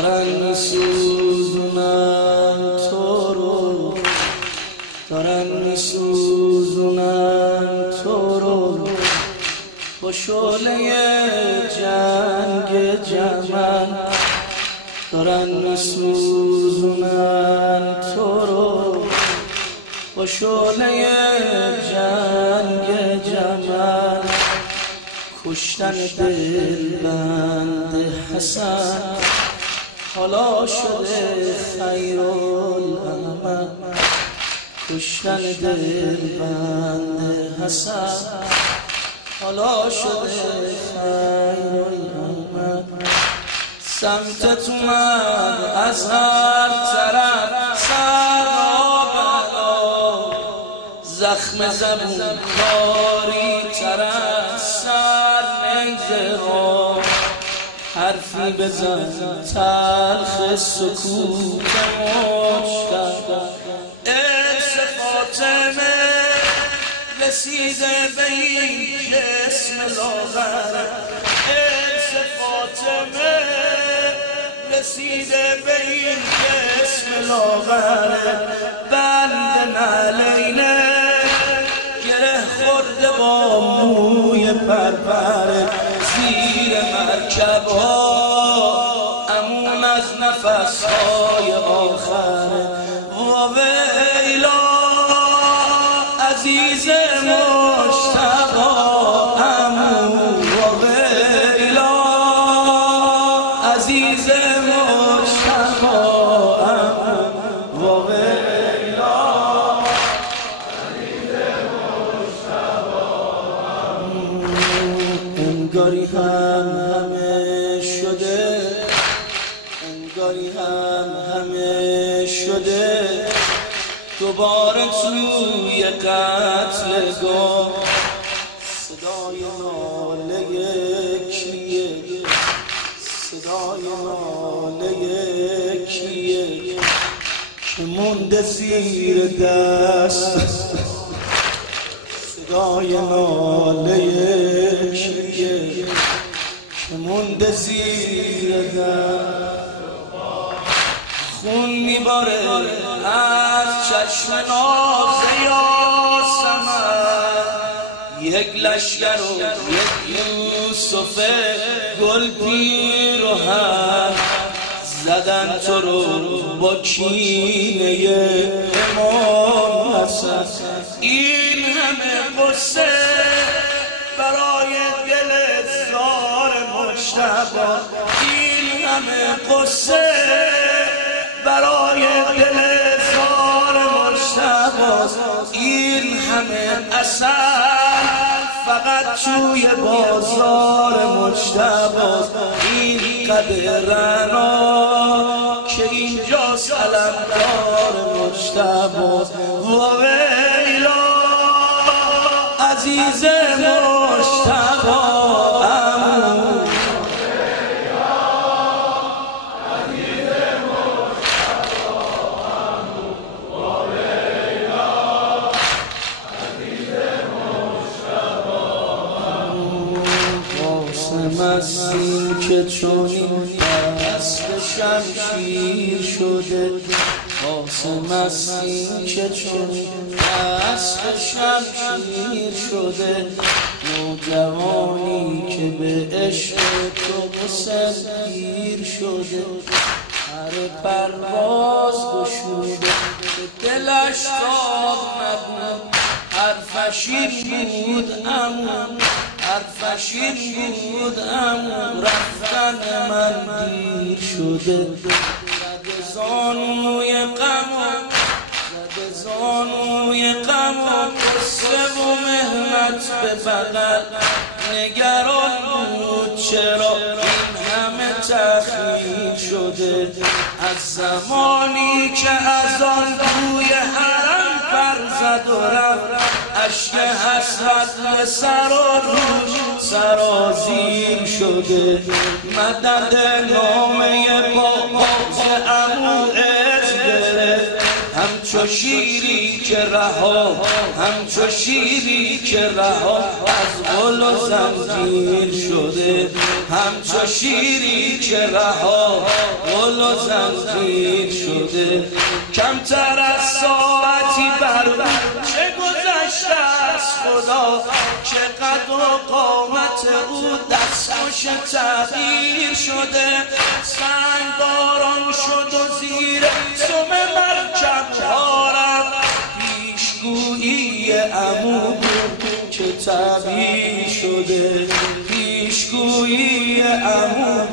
دارن میسوزونن تو رو، دارن میسوزونن تو رو با شعله جنگ جمن، دارن میسوزونن تو رو با شعله جنگ جمن. کشتن دلبند حسن حالا شده خیرالعمل، کشتن دلبند حسن حالا شده خیرالعمل. سمتت اومد از هر طرف سرابلا، زخم زبون کاری طرف سر نگذرا، حرفی بزن تلخ سکوت مجتبی. عشق فاطمه رسیده به این جسم لاغر، عشق فاطمه رسیده به این جسم لاغر. بند نعلینه گره خورده با موی پرپر، زیر مرکب ها امون از نفس های آخر. ویلا عزیز مجتبی امون، ویلا عزیز مجتبی امون، ویلا عزیز مجتبی امون. انگاری همه شده، انگاری همه شده دوباره توی قتلگاه. صدای ناله کیه، صدای ناله کیه که مونده زیر دست، صدای ناله کیه که مونده زیر دست. خون میباره از چشم ناز یاسمن، یک لشگر و یک یوسف گل پیرهن، زدن تو رو با کینه امام حسن. این همه قصه برای دل زار مجتبی، این همه قصه برای دل زار مجتبی. این همه اثر فقط توی بازار مجتبی. این قدر رعنا که اینجاست علمدار مجتبی. ویلا عزیز مجتبی امون، مسین که چونی دست شمشیر شده، قاسم مسین که چونی دست شمشیر شده. نوجوانی که به عشق تو مسلسل شده، هر پرواز گشوده به دلش تاب نبود. حرفش این بود امون، حرفش این بود امون، رفتن من دیر شده. زده زانوی غم، زده زانوی غم و قصه و مهنت به بغل. نگران بود چرا این همه تأخیر شده، از زمانی که از آن توی حرم پر زد و رفت. اشک حسرت به سر و روش سرازیر شده. مدد نامه باز عمو عز گرفت، همچو شیری که رها، همچو شیری که رها از غل و زنجیر شده، همچو شیری که رها غل و زنجیر شده. کمتر از ساعتی بر چه گذشته از خدا، که قد و قامت او دستخوش تغییر شده. سنگ باران شد و زیر سم مرکب ها رفت، پیشگویی عمو بود که تعبیر شده، پیشگویی عمو